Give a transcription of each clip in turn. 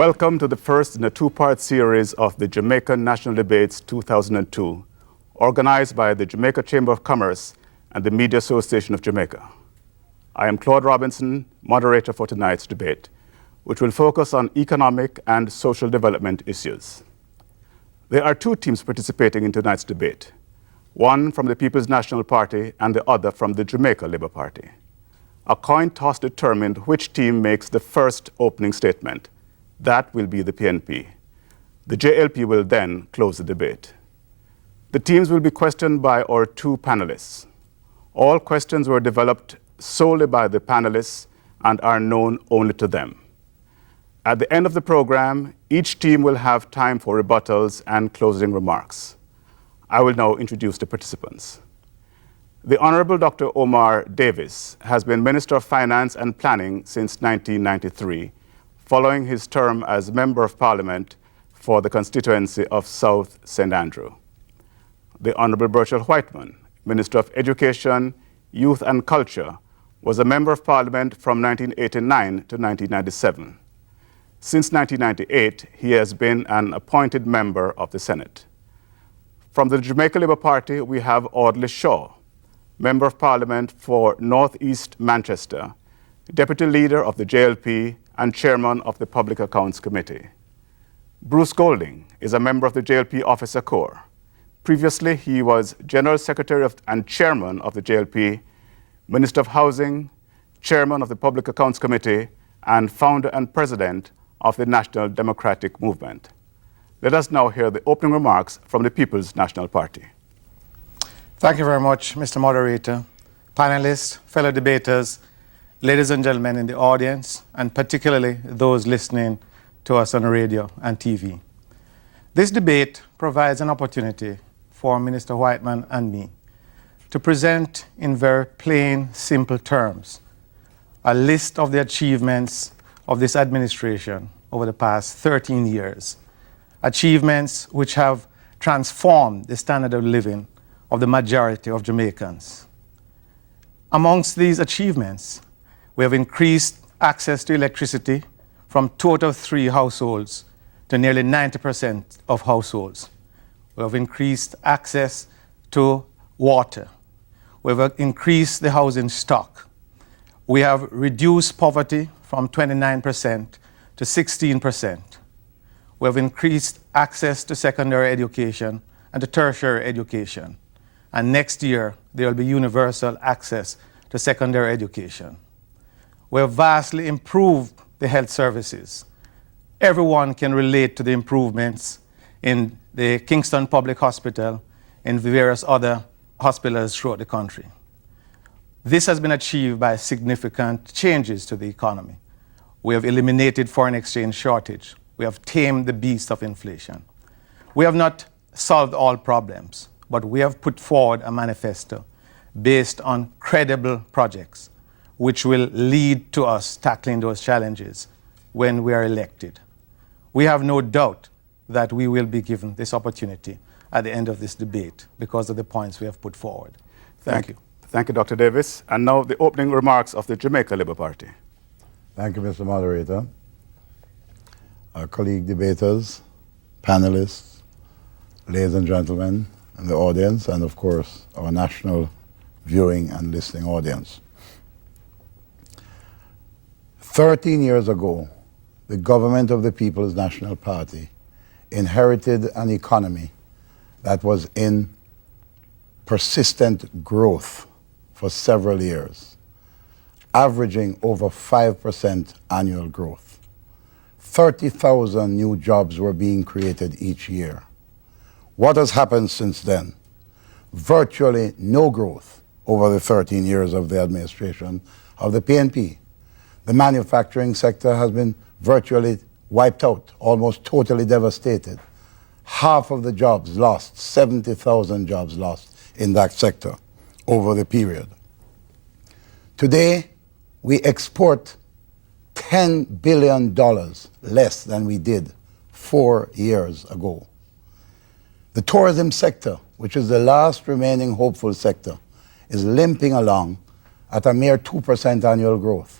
Welcome to the first in a two-part series of the Jamaica National Debates 2002, organized by the Jamaica Chamber of Commerce and the Media Association of Jamaica. I am Claude Robinson, moderator for tonight's debate, which will focus on economic and social development issues. There are two teams participating in tonight's debate, one from the People's National Party and the other from the Jamaica Labour Party. A coin toss determined which team makes the first opening statement. That will be the PNP. The JLP will then close the debate. The teams will be questioned by our two panelists. All questions were developed solely by the panelists and are known only to them. At the end of the program, each team will have time for rebuttals and closing remarks. I will now introduce the participants. The Honorable Dr. Omar Davis has been Minister of Finance and Planning since 1993, following his term as Member of Parliament for the constituency of South St. Andrew. The Honorable Burchell Whiteman, Minister of Education, Youth and Culture, was a Member of Parliament from 1989 to 1997. Since 1998, he has been an appointed member of the Senate. From the Jamaica Labour Party, we have Audley Shaw, Member of Parliament for North East Manchester, Deputy Leader of the JLP and Chairman of the Public Accounts Committee. Bruce Golding is a member of the JLP Officer Corps. Previously, he was General Secretary and Chairman of the JLP, Minister of Housing, Chairman of the Public Accounts Committee, and founder and president of the National Democratic Movement. Let us now hear the opening remarks from the People's National Party. Thank you very much, Mr. Moderator, panelists, fellow debaters, ladies and gentlemen in the audience, and particularly those listening to us on radio and TV. This debate provides an opportunity for Minister Whiteman and me to present in very plain, simple terms a list of the achievements of this administration over the past 13 years, achievements which have transformed the standard of living of the majority of Jamaicans. Amongst these achievements, we have increased access to electricity from 2 out of 3 households to nearly 90% of households. We have increased access to water. We have increased the housing stock. We have reduced poverty from 29% to 16%. We have increased access to secondary education and to tertiary education. And next year, there will be universal access to secondary education. We have vastly improved the health services. Everyone can relate to the improvements in the Kingston Public Hospital and various other hospitals throughout the country. This has been achieved by significant changes to the economy. We have eliminated foreign exchange shortage. We have tamed the beast of inflation. We have not solved all problems, but we have put forward a manifesto based on credible projects which will lead to us tackling those challenges when we are elected. We have no doubt that we will be given this opportunity at the end of this debate because of the points we have put forward. Thank you. Thank you, Dr. Davis. And now the opening remarks of the Jamaica Labour Party. Thank you, Mr. Moderator. Our colleague debaters, panelists, ladies and gentlemen in the audience, and of course, our national viewing and listening audience. 13 years ago, the government of the People's National Party inherited an economy that was in persistent growth for several years, averaging over 5% annual growth. 30,000 new jobs were being created each year. What has happened since then? Virtually no growth over the 13 years of the administration of the PNP. The manufacturing sector has been virtually wiped out, almost totally devastated. Half of the jobs lost, 70,000 jobs lost in that sector over the period. Today, we export $10 billion less than we did 4 years ago. The tourism sector, which is the last remaining hopeful sector, is limping along at a mere 2% annual growth.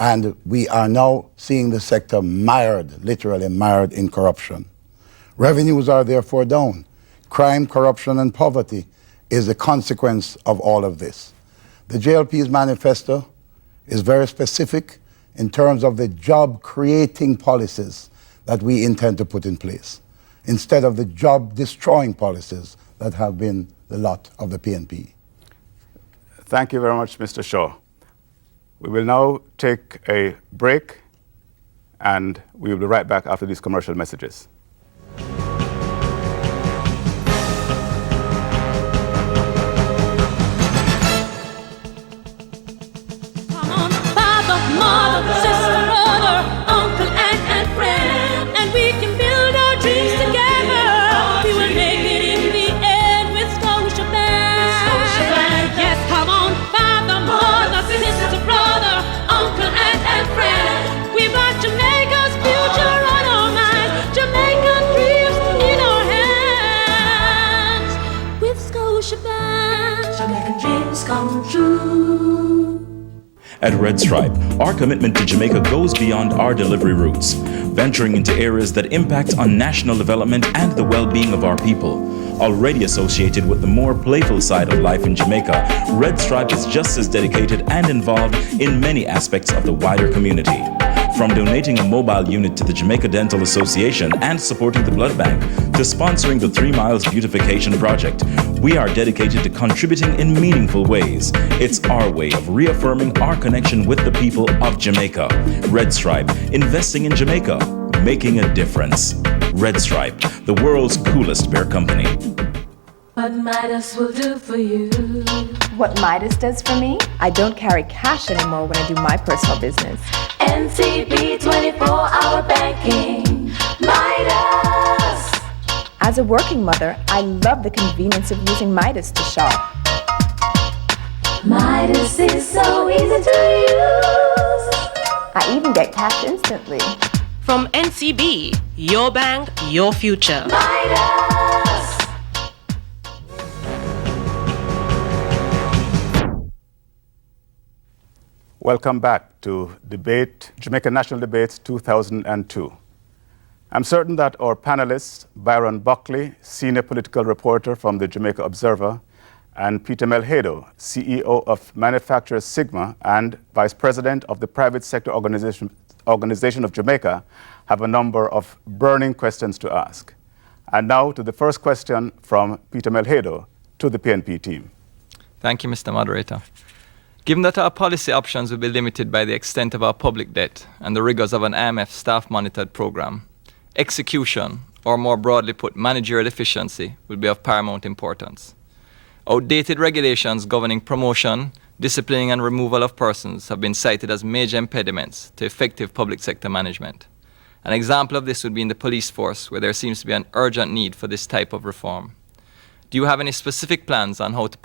And we are now seeing the sector mired, literally mired in corruption. Revenues are therefore down. Crime, corruption, and poverty is a consequence of all of this. The JLP's manifesto is very specific in terms of the job-creating policies that we intend to put in place, instead of the job-destroying policies that have been the lot of the PNP. Thank you very much, Mr. Shaw. We will now take a break, and we will be right back after these commercial messages. At Red Stripe, our commitment to Jamaica goes beyond our delivery routes, venturing into areas that impact on national development and the well-being of our people. Already associated with the more playful side of life in Jamaica, Red Stripe is just as dedicated and involved in many aspects of the wider community. From donating a mobile unit to the Jamaica Dental Association and supporting the blood bank, to sponsoring the 3 Miles Beautification Project, we are dedicated to contributing in meaningful ways. It's our way of reaffirming our connection with the people of Jamaica. Red Stripe, investing in Jamaica, making a difference. Red Stripe, the world's coolest bear company. What Midas will do for you. What Midas does for me? I don't carry cash anymore when I do my personal business. NCB 24-hour banking. Midas. As a working mother, I love the convenience of using Midas to shop. Midas is so easy to use. I even get cash instantly. From NCB, your bank, your future. Midas. Welcome back to Jamaica National Debates 2002. I'm certain that our panelists, Byron Buckley, senior political reporter from the Jamaica Observer, and Peter Melhedo, CEO of Manufacturers Sigma and Vice President of the Private Sector Organization of Jamaica, have a number of burning questions to ask. And now to the first question from Peter Melhedo to the PNP team. Thank you, Mr. Moderator. Given that our policy options will be limited by the extent of our public debt and the rigors of an IMF staff-monitored program, execution, or more broadly put, managerial efficiency, will be of paramount importance. Outdated regulations governing promotion, disciplining, and removal of persons have been cited as major impediments to effective public sector management. An example of this would be in the police force, where there seems to be an urgent need for this type of reform. Do you have any specific plans on how to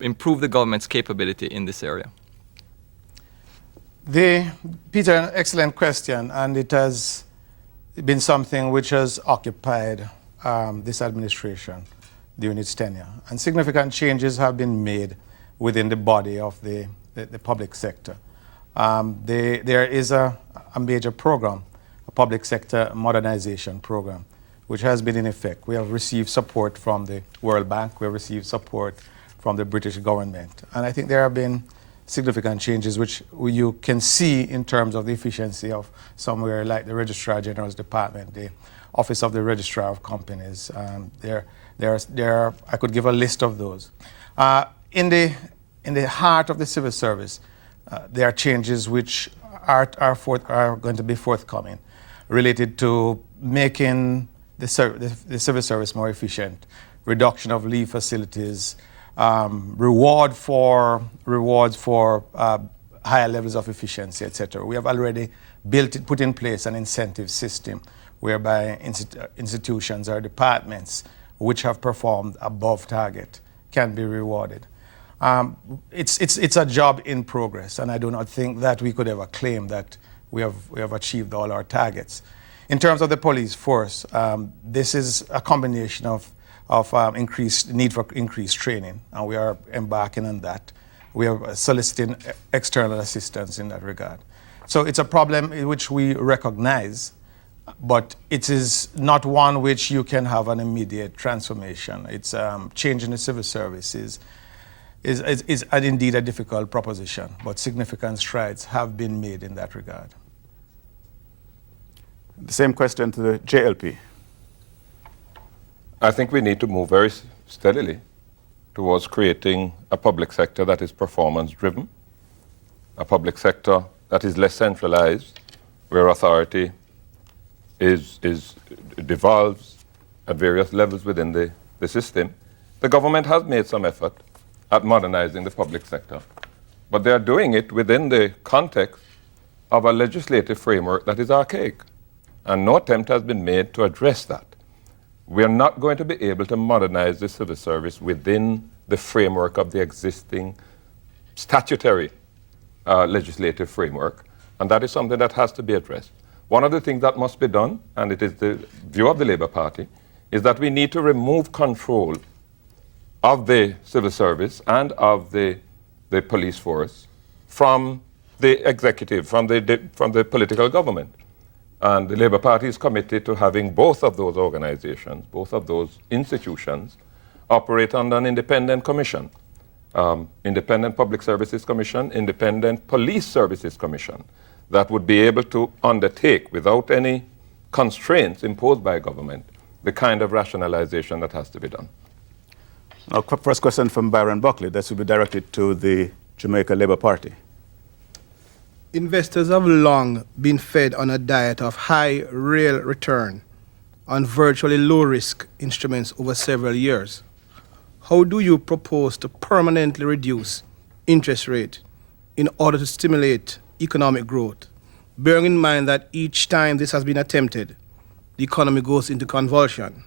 improve the government's capability in this area? Peter, an excellent question, and it has been something which has occupied this administration during its tenure. And significant changes have been made within the body of the public sector. There is a major program, a public sector modernization program, which has been in effect. We have received support from the World Bank, we have received support from the British government. And I think there have been significant changes which you can see in terms of the efficiency of somewhere like the Registrar General's Department, the Office of the Registrar of Companies. I could give a list of those. In the heart of the civil service, there are changes which are going to be forthcoming related to making the civil service more efficient, reduction of leave facilities, rewards for higher levels of efficiency, etc. We have already put in place an incentive system whereby institutions or departments which have performed above target can be rewarded. It's a job in progress, and I do not think that we could ever claim that we have achieved all our targets. In terms of the police force, this is a combination of increased need for increased training, and we are embarking on that. We are soliciting external assistance in that regard. So it's a problem in which we recognize, but it is not one which you can have an immediate transformation. It's changing the civil service is indeed a difficult proposition, but significant strides have been made in that regard. The same question to the JLP. I think we need to move very steadily towards creating a public sector that is performance-driven, a public sector that is less centralized, where authority devolves at various levels within the system. The government has made some effort at modernizing the public sector, but they are doing it within the context of a legislative framework that is archaic, and no attempt has been made to address that. We are not going to be able to modernize the civil service within the framework of the existing statutory legislative framework, and that is something that has to be addressed. One of the things that must be done, and it is the view of the Labour Party, is that we need to remove control of the civil service and of the police force from the executive, from the political government. And the Labour Party is committed to having both of those organizations, both of those institutions, operate under an independent commission. Independent Public Services Commission, Independent Police Services Commission, that would be able to undertake, without any constraints imposed by government, the kind of rationalization that has to be done. Now, first question from Byron Buckley. This will be directed to the Jamaica Labour Party. Investors have long been fed on a diet of high real return on virtually low-risk instruments over several years. How do you propose to permanently reduce interest rate in order to stimulate economic growth, bearing in mind that each time this has been attempted, the economy goes into convulsion?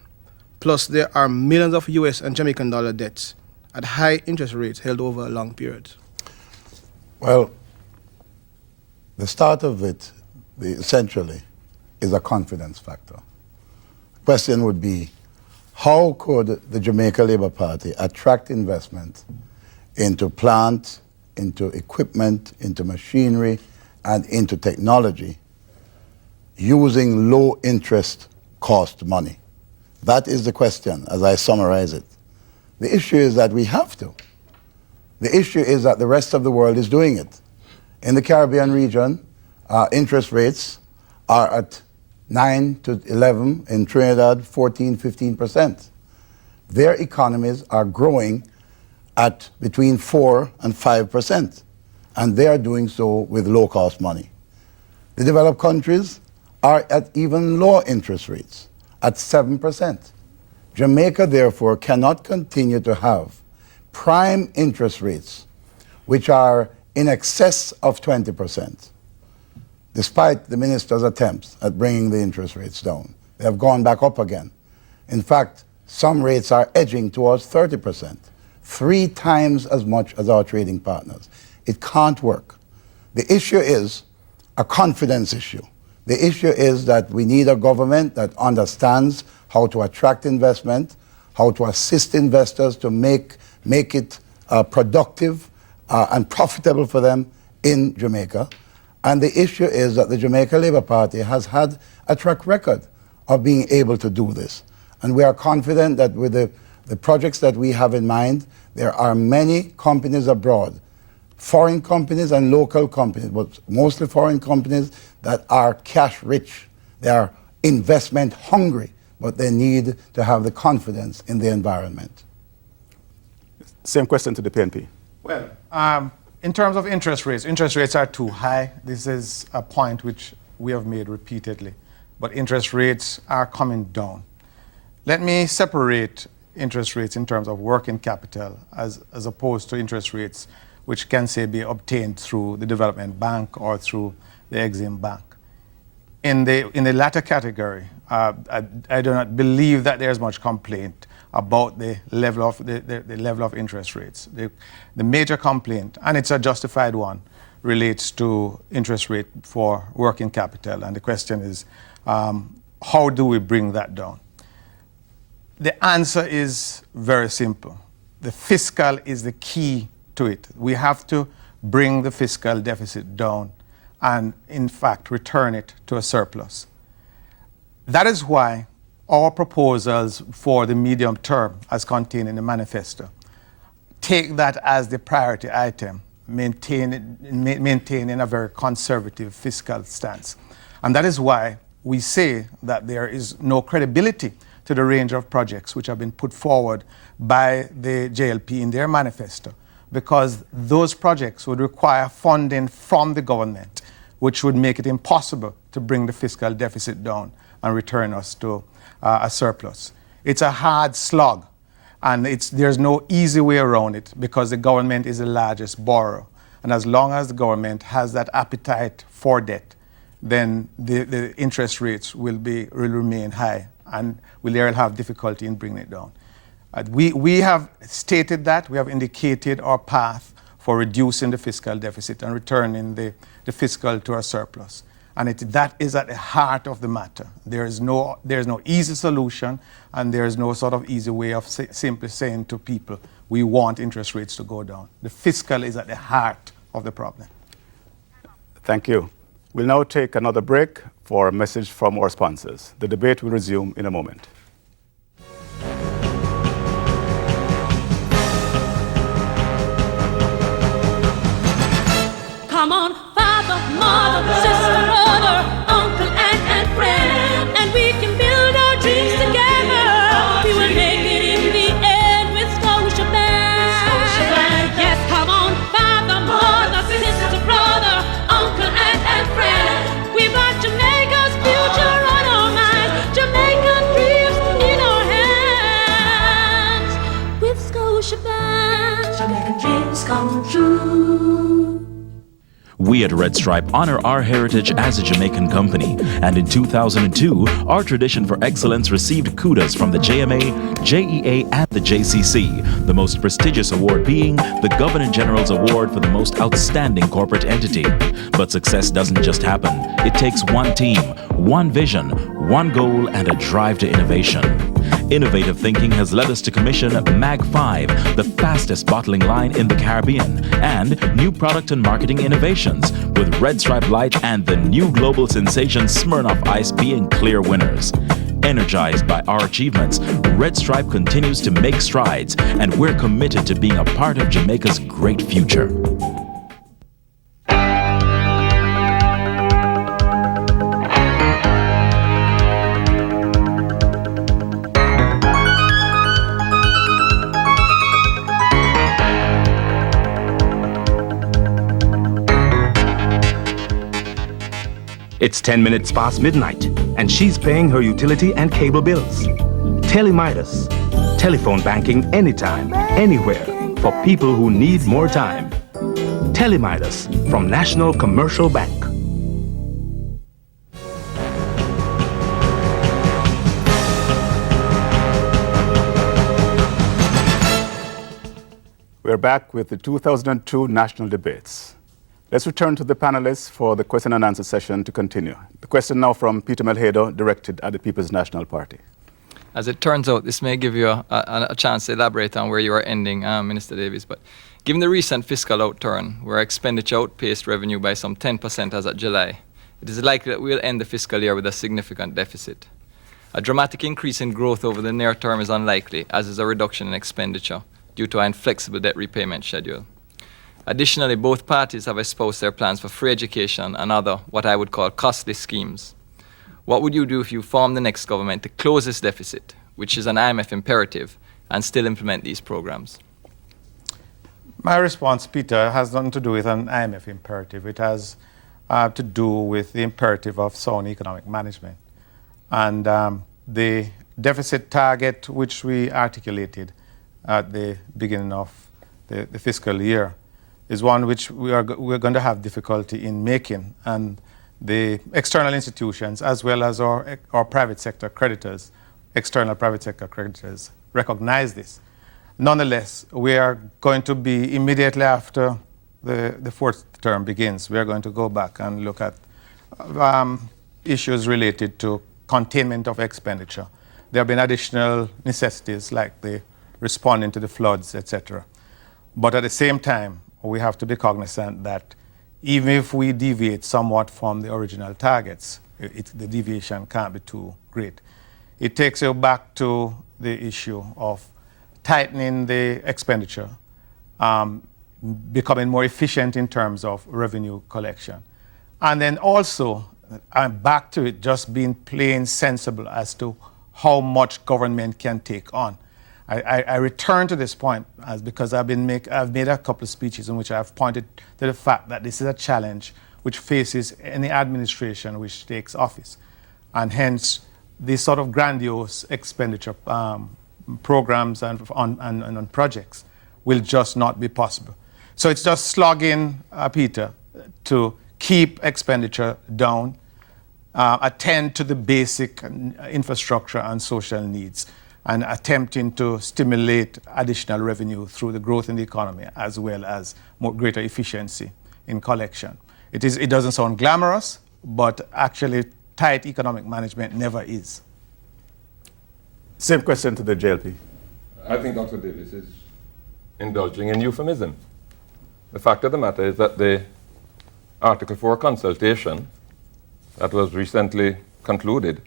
Plus, there are millions of US and Jamaican dollar debts at high interest rates held over a long period. Well, the start of it, essentially, is a confidence factor. The question would be, how could the Jamaica Labour Party attract investment into plant, into equipment, into machinery, and into technology using low interest cost money? That is the question, as I summarize it. The issue is that we have to. The issue is that the rest of the world is doing it. In the Caribbean region, interest rates are at 9 to 11, in Trinidad 14, 15%. Their economies are growing at between 4 and 5%, and they are doing so with low-cost money. The developed countries are at even lower interest rates, at 7%. Jamaica, therefore, cannot continue to have prime interest rates, which are in excess of 20%, despite the minister's attempts at bringing the interest rates down. They have gone back up again. In fact, some rates are edging towards 30%, 3 times as much as our trading partners. It can't work. The issue is a confidence issue. The issue is that we need a government that understands how to attract investment, how to assist investors to make it productive and profitable for them in Jamaica. And the issue is that the Jamaica Labour Party has had a track record of being able to do this. And we are confident that with the projects that we have in mind, there are many companies abroad, foreign companies and local companies, but mostly foreign companies that are cash rich. They are investment hungry, but they need to have the confidence in the environment. Same question to the PNP. Well, in terms of interest rates are too high. This is a point which we have made repeatedly, but interest rates are coming down. Let me separate interest rates in terms of working capital as opposed to interest rates which can, say, be obtained through the Development Bank or through the Exim Bank. In the latter category, I do not believe that there's much complaint about the level of interest rates. The major complaint, and it's a justified one, relates to interest rate for working capital. And the question is, how do we bring that down? The answer is very simple. The fiscal is the key to it. We have to bring the fiscal deficit down and, in fact, return it to a surplus. That is why our proposals for the medium term, as contained in the manifesto, take that as the priority item, maintaining a very conservative fiscal stance. And that is why we say that there is no credibility to the range of projects which have been put forward by the JLP in their manifesto, because those projects would require funding from the government, which would make it impossible to bring the fiscal deficit down and return us to a surplus. It's a hard slog, and there's no easy way around it because the government is the largest borrower. And as long as the government has that appetite for debt, then the interest rates will remain high, and we'll have difficulty in bringing it down. We have stated that, we have indicated our path for reducing the fiscal deficit and returning the fiscal to a surplus. And that is at the heart of the matter. There's no easy solution, and there's no sort of easy way of simply saying to people, we want interest rates to go down. The fiscal is at the heart of the problem. Thank you. We'll now take another break for a message from our sponsors. The debate will resume in a moment. Come on, father, mother, sister, brother, uncle, aunt, and friend, and we can build our dreams together. We will make it in the end with Scotia Bank. Yes, come on, father, mother, sister, brother, uncle, aunt, and friend. We've got Jamaica's future on our minds, Jamaican dreams in our hands. With Scotia Bank, Jamaican dreams come true. We at Red Stripe honor our heritage as a Jamaican company, and in 2002, our tradition for excellence received kudos from the JMA, JEA, and the JCC, the most prestigious award being the Governor General's Award for the most outstanding corporate entity. But success doesn't just happen. It takes one team, one vision, one goal, and a drive to innovation. Innovative thinking has led us to commission MAG 5, the fastest bottling line in the Caribbean, and new product and marketing innovations, with Red Stripe Light and the new global sensation Smirnoff Ice being clear winners. Energized by our achievements, Red Stripe continues to make strides, and we're committed to being a part of Jamaica's great future. It's 10 minutes past midnight, and she's paying her utility and cable bills. Telemidas, telephone banking anytime, anywhere, for people who need more time. Telemidas from National Commercial Bank. We're back with the 2002 national debates. Let's return to the panelists for the question and answer session to continue. The question now from Peter Melhedo, directed at the People's National Party. As it turns out, this may give you a chance to elaborate on where you are ending, Minister Davies. But given the recent fiscal outturn, where expenditure outpaced revenue by some 10% as of July, it is likely that we'll end the fiscal year with a significant deficit. A dramatic increase in growth over the near term is unlikely, as is a reduction in expenditure due to an inflexible debt repayment schedule. Additionally, both parties have espoused their plans for free education and other, what I would call, costly schemes. What would you do if you formed the next government to close this deficit, which is an IMF imperative, and still implement these programs? My response, Peter, has nothing to do with an IMF imperative. It has to do with the imperative of sound economic management. And the deficit target which we articulated at the beginning of the fiscal year is one which we're going to have difficulty in making, and the external institutions, as well as our private sector creditors, external private sector creditors, recognize this. Nonetheless, we are going to be, immediately after the fourth term begins, we are going to go back and look at issues related to containment of expenditure. There have been additional necessities like the responding to the floods, etc. But at the same time, we have to be cognizant that even if we deviate somewhat from the original targets, the deviation can't be too great. It takes you back to the issue of tightening the expenditure, becoming more efficient in terms of revenue collection. And then also, back to it, just being plain sensible as to how much government can take on. I return to this point because I've made a couple of speeches in which I've pointed to the fact that this is a challenge which faces any administration which takes office. And hence, these sort of grandiose expenditure programs and on projects will just not be possible. So it's just slogging, Peter, to keep expenditure down, attend to the basic infrastructure and social needs, and attempting to stimulate additional revenue through the growth in the economy, as well as greater efficiency in collection. It doesn't sound glamorous, but actually tight economic management never is. Same question to the JLP. I think Dr. Davis is indulging in euphemism. The fact of the matter is that the Article 4 consultation that was recently concluded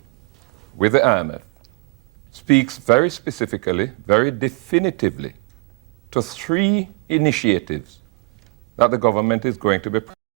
with the IMF speaks very specifically, very definitively to 3 initiatives that the government is going to be